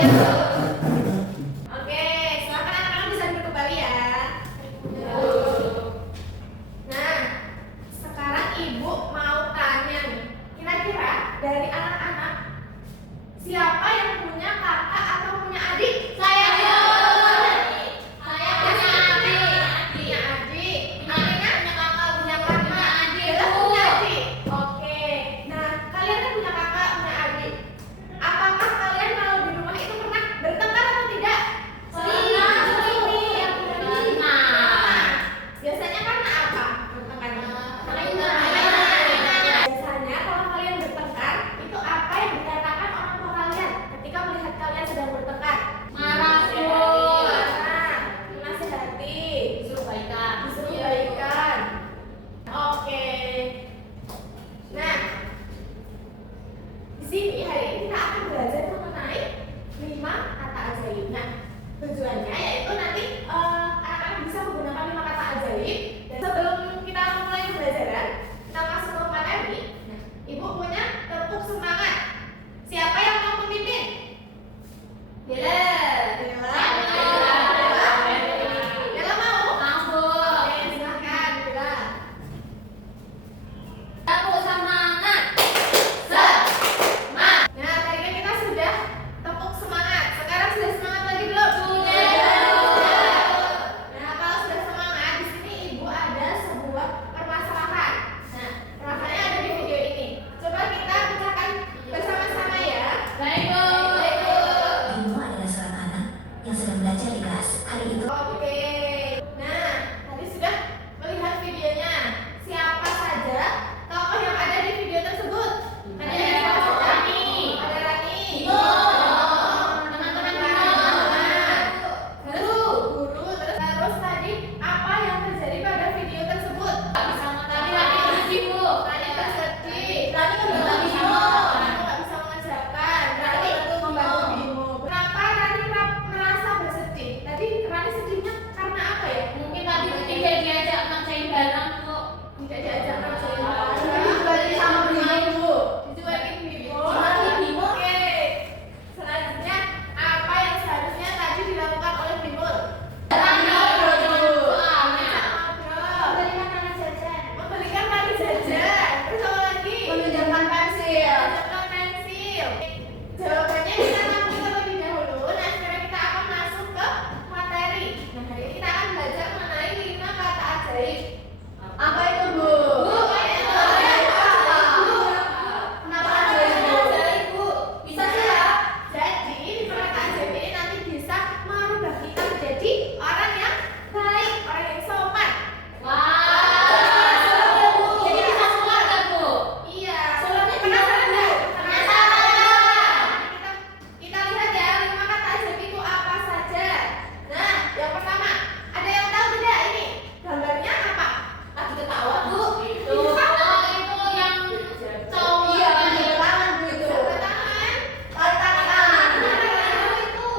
Oke, silakan anak-anak bisa duduk kembali ya. Nah, sekarang ibu mau tanya nih, kira-kira dari anak-anak siapa yang punya kakak atau punya adik? Saya punya adik. Punya adik. Adiknya punya kakak, punya adik. Bella punya adik. Oke. Nah, kalian kan punya kakak, punya adik. Apakah kalian kalau di rumah itu pernah bertengkar atau tidak? Biasanya karena apa? Bertengkarnya? Biasanya kalau kalian bertengkar, itu apa yang dikatakan orang tua kalian ketika melihat kalian sedang bertengkar? Marah, menasihati, disuruh baikan. Oke. Nah, di sini hari ini kita akan belajar mengenai 5 kata ajaib. Nah, tujuannya yaitu nanti anak-anak bisa menggunakan 5 kata ajaib. Dan sebelum kita mulai pembelajaran, kita masuk ke materi. Nah, ibu punya tepuk semangat. Siapa yang mau memimpin? Bella. Bella mau? Oke, silakan Bella. Nah, tadi kan kita sudah tepuk semangat. Sekarang sudah semangat lagi belum? Nah, kalau sudah semangat, di sini ibu ada sebuah permasalahan. Nah, permasalahannya ada di video ini. Coba kita pecahkan bersama-sama ya. Baik, Bu. Bimo adalah seorang anak yang sedang belajar di kelas. Hari itu Oke. Nah, tadi sudah melihat videonya. Siapa saja tokoh yang ada di video tersebut? Ada siapa saja? Ada Rani. Teman-teman Guru. Terus tadi apa yang terjadi pada video tersebut? Rani bersedih. Rani nggak bisa mengerjakan. Rani membantu Bimo. Kenapa Rani merasa bersedih? Tadi Rani sedihnya karena apa ya? Mungkin tadi tidak diajak ngerjain barang kok. Tidak diajak ngerjain barang. Dicuekin sama Bimo. Dicuekin Bimo. Oke. Selanjutnya apa yang seharusnya tadi dilakukan oleh Bimo? Membelikan tadi jajan. Terus apa lagi? Meminjamkan pensil. Jawabannya kita nanti terlebih dahulu. Nah, sekarang kita akan masuk ke materi. Nah, hari ini kita akan belajar mengenai 5 kata ajaib. Apa itu, Bu? Kenapa ajaib, Bu? Bisa siap. Jadi, 5 kata ajaib ini nanti bisa merubah kita menjadi orang yang baik, orang yang sopan. Jadi bisa keluar kan, Bu? Iya. Penasaran nggak? Penasaran. Kita lihat ya 5 kata ajaib itu apa saja. Nah, yang pertama, ada yang tahu tidak ini? Gambarnya apa? Lagi ketawa, Bu. Itu yang cowok. Iya, tangan Bu itu. Tangan. Itu.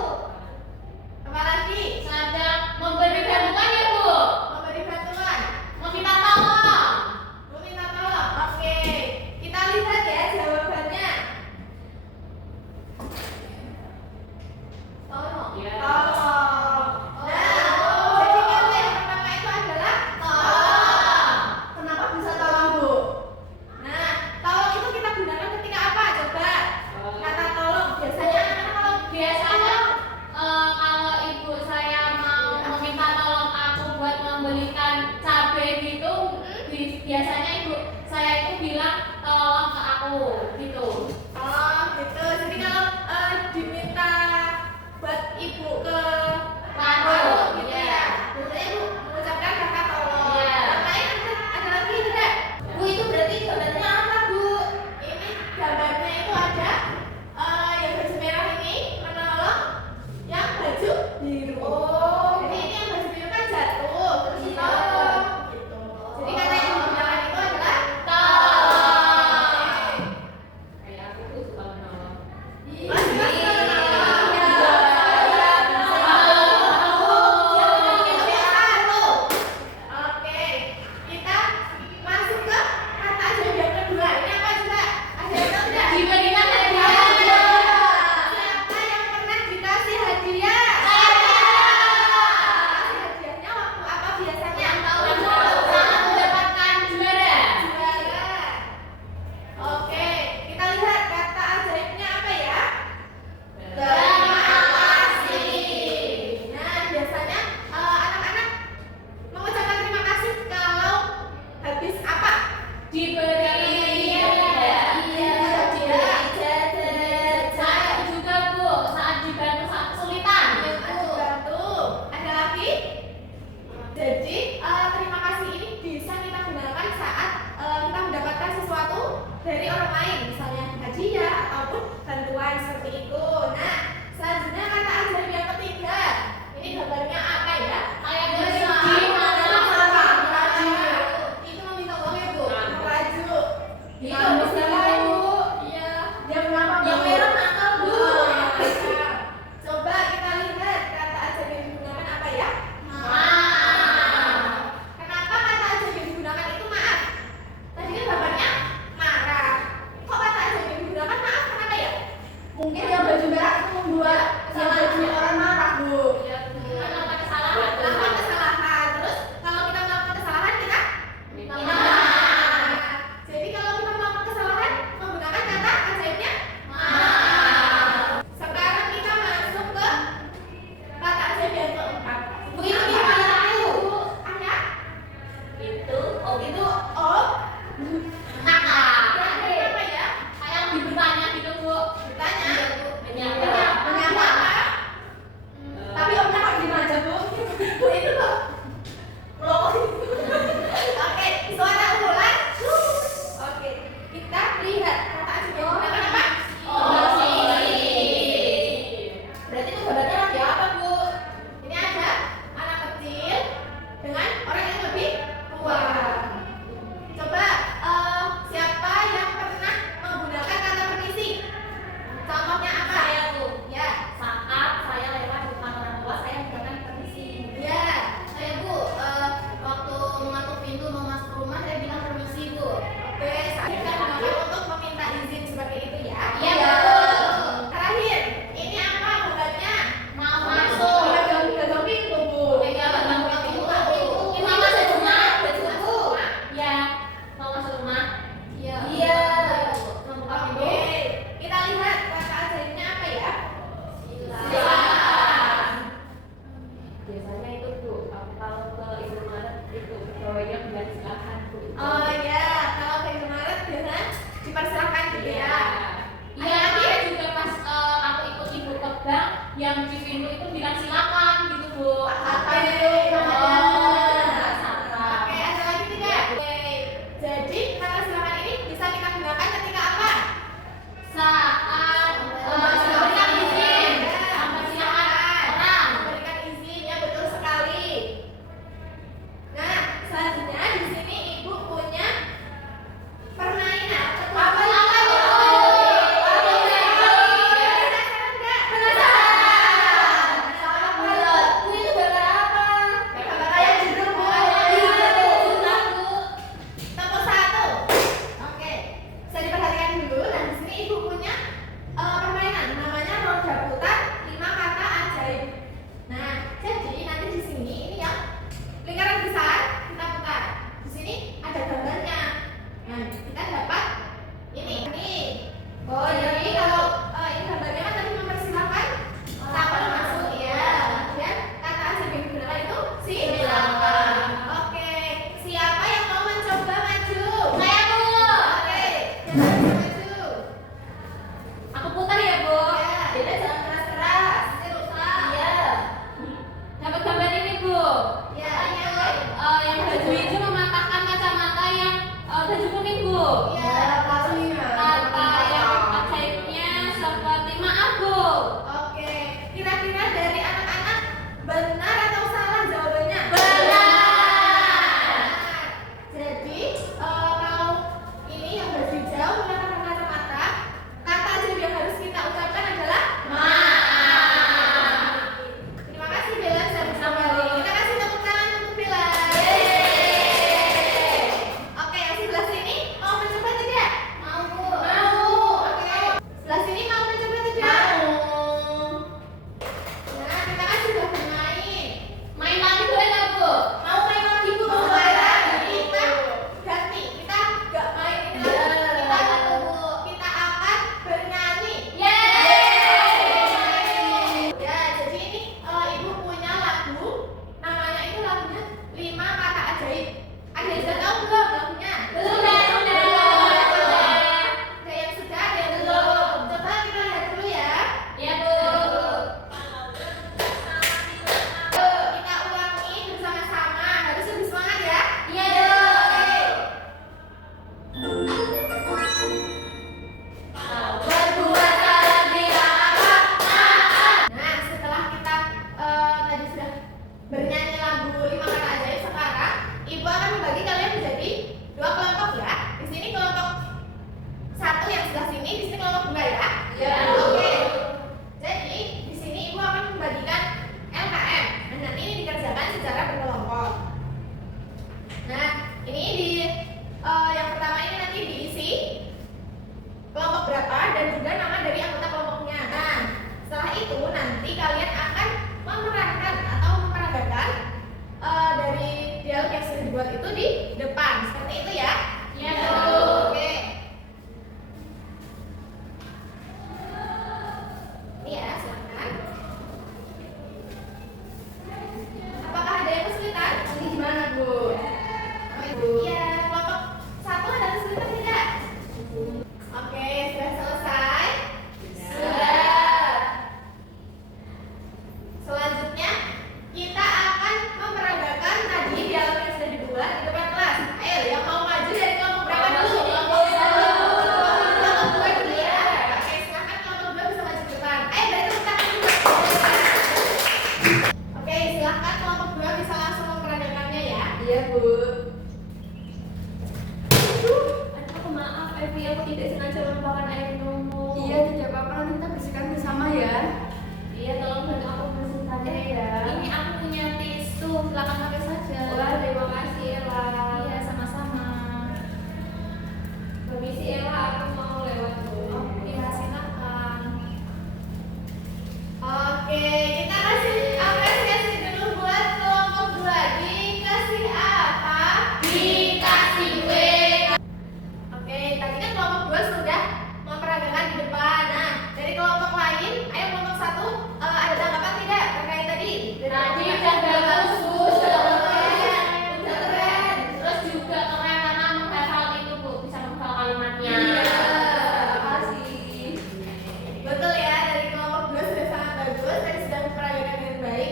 Apa lagi? Sedang memberi bantuan ya, Bu? Memberi bantuan. Meminta tolong. Meminta tolong. Oke. Kita lihat ya jawabannya. Tolong. Iya. Tolong. Nah, jadi kata yang pertama itu adalah tolong. Kenapa bisa tolong, Bu? Nah, tolong itu kita gunakan ketika apa? Coba. Kata tolong biasanya anak-anak kalau Biasanya kalau ibu saya mau meminta tolong aku buat membelikan cabai gitu, biasanya ibu saya itu bilang tolong ke aku gitu. oh gitu. Jadi kalau diminta buat ibu ke Warung, gitu iya. ya. Biasanya ibu mengucapkan kata tolong. Iya. Yang lain ada lagi tidak? Bu, itu berarti gambarnya apa, Bu? Ini gambarnya itu ada yang baju merah ini menolong yang baju biru. Jadi ini yang baju biru kan jatuh terus menolong gitu. Jadi kata yang digunakan itu adalah Tolong. Kayak aku tuh suka menolong. iya. yang di pintu itu bilang silakan gitu Bu. Oke. Oke, ada lagi tidak? Oke. Jadi kata silakan ini bisa kita gunakan ketika apa? Saat memberikan izin, mempersilahkan orang. Memberikan izin, ya betul sekali. Nah, selanjutnya di sini ibu punya permainan. Apa itu? Penasaran? Bu, itu gambar apa? Gambar ayam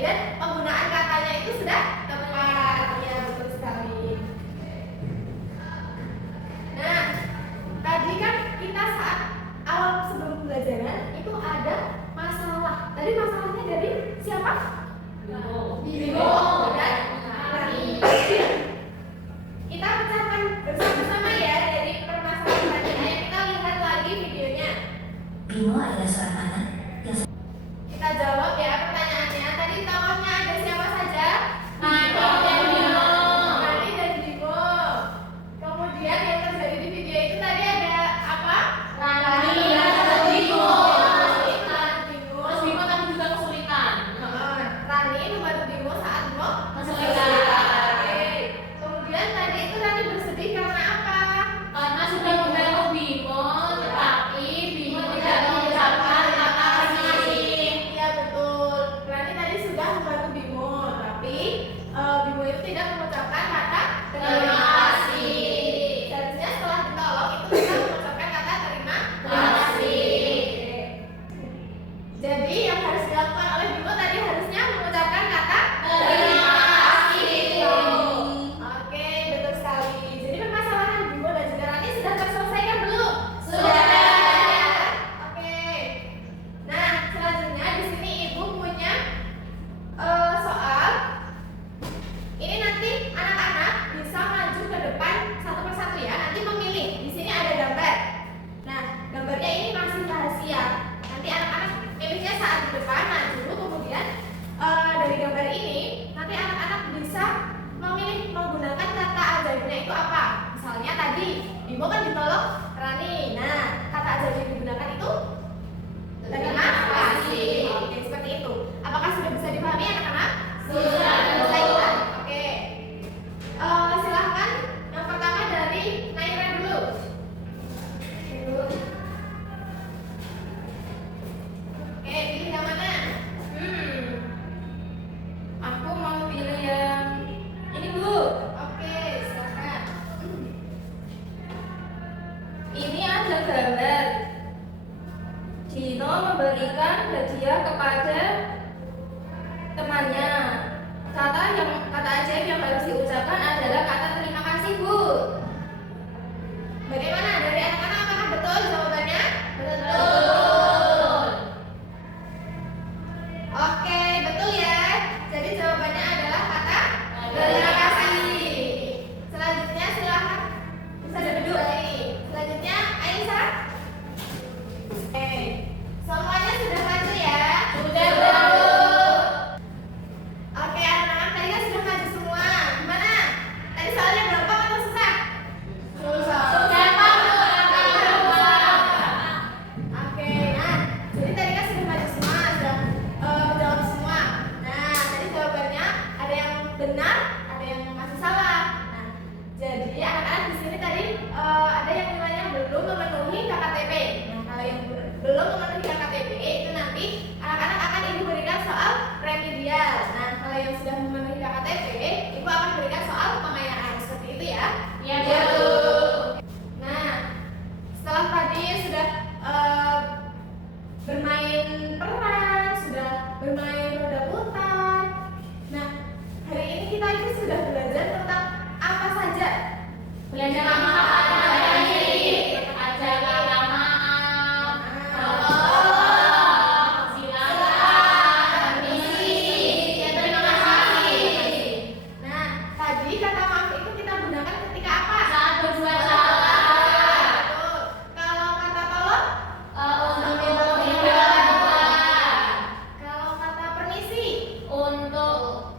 kemudian penggunaan katanya itu sudah tepat. Ya, betul sekali. Nah, tadi kan kita saat awal sebelum pembelajaran itu ada masalah. Tadi masalahnya dari siapa? Bimo dan Rani. Kita pecahkan bersama-sama ya dari permasalahan tadi. Ayo kita lihat lagi videonya. Bimo adalah seorang anak yang Kita jawab ya pertanyaannya. Tadi tokohnya ada siapa saja? Rani dan Bimo. Rani dan Bimo. Kemudian yang terjadi di video itu tadi ada apa? Rani dan Bimo. Bimo. Terus Bimo tadi juga kesulitan. Rani membantu Bimo saat Bimo Kesulitan. Oke. Kemudian tadi itu Rani bersedih karena apa? Karena sudah membantu Bimo, tetapi Bimo tidak mengucapkan kata terima kasih. Iya betul. Rani tadi sudah membantu Bimo, tapi Bimo itu tidak mengucapkan kata Terima kasih. Seharusnya setelah ditolong itu kita mengucapkan kata terima kasih. Jadi yang harus dilakukan oleh Bimo tadi harusnya mengucapkan kata Terima kasih. Oke, betul sekali. Jadi permasalahan Bimo dan juga Rani sudah terselesaikan belum? Sudah. Oke. Nah, selanjutnya di sini Ibu punya soal. Ini nanti anak-anak bisa maju ke depan satu persatu ya. Nanti memilih. Di sini ada gambar. Nah, gambarnya ini masih rahasia. Nanti anak-anak milihnya saat di depan maju. Kemudian dari gambar ini nanti anak-anak bisa memilih menggunakan kata ajaibnya itu apa. Misalnya tadi Bimo kan ditolong Rani. Nah, kata ajaib yang digunakan itu terima kasih. Oke, seperti itu. Apakah sudah bisa dipahami anak-anak? Sudah. Baiklah. Oke. Silahkan yang pertama dari Naira dulu. Oke, pilih yang mana? Aku mau pilih yang ini, Bu. Oke, silakan. Ini ada gambar Dino memberikan hadiah kepada temannya. Kata ajaib yang harus diucapkan adalah kata terima kasih, Bu. Bagaimana dari anak-anak, apakah betul jawabannya? Betul. Oke, betul ya. Jadi jawabannya adalah kata Terima kasih. Selanjutnya silakan bisa duduk lagi. Selanjutnya Aisyah. Oke, semuanya sudah maju ya. Sudah, Bu. Oke, anak-anak tadi kan sudah maju semua. Gimana? Tadi soalnya gampang atau susah? Susah. Gampang, Bu. Gampang. Oke, nah jadi tadi kan sudah maju semua, sudah menjawab semua. Nah, tadi jawabannya ada yang benar, ada yang masih salah. Nah, jadi anak-anak di sini tadi ada yang nilainya belum memenuhi KKTP. Nah, kalau yang belum memenuhi KKTP itu nanti anak-anak akan ibu berikan soal remedial. Nah, kalau yang sudah memenuhi KKTP, ibu akan berikan soal pengayaan. Seperti itu ya. Iya, Bu. Nah, setelah tadi sudah bermain peran, sudah bermain roda putar. Nah, hari ini kita itu sudah belajar tentang apa saja? Belajar apa ajaib, ajar kata maaf, tolong, silakan, permisi, dan terima kasih. Nah, tadi kata maaf itu kita gunakan ketika apa? Saat berbuat salah, Betul. Kalau kata tolong, untuk memberikan bantuan, kalau kata permisi, untuk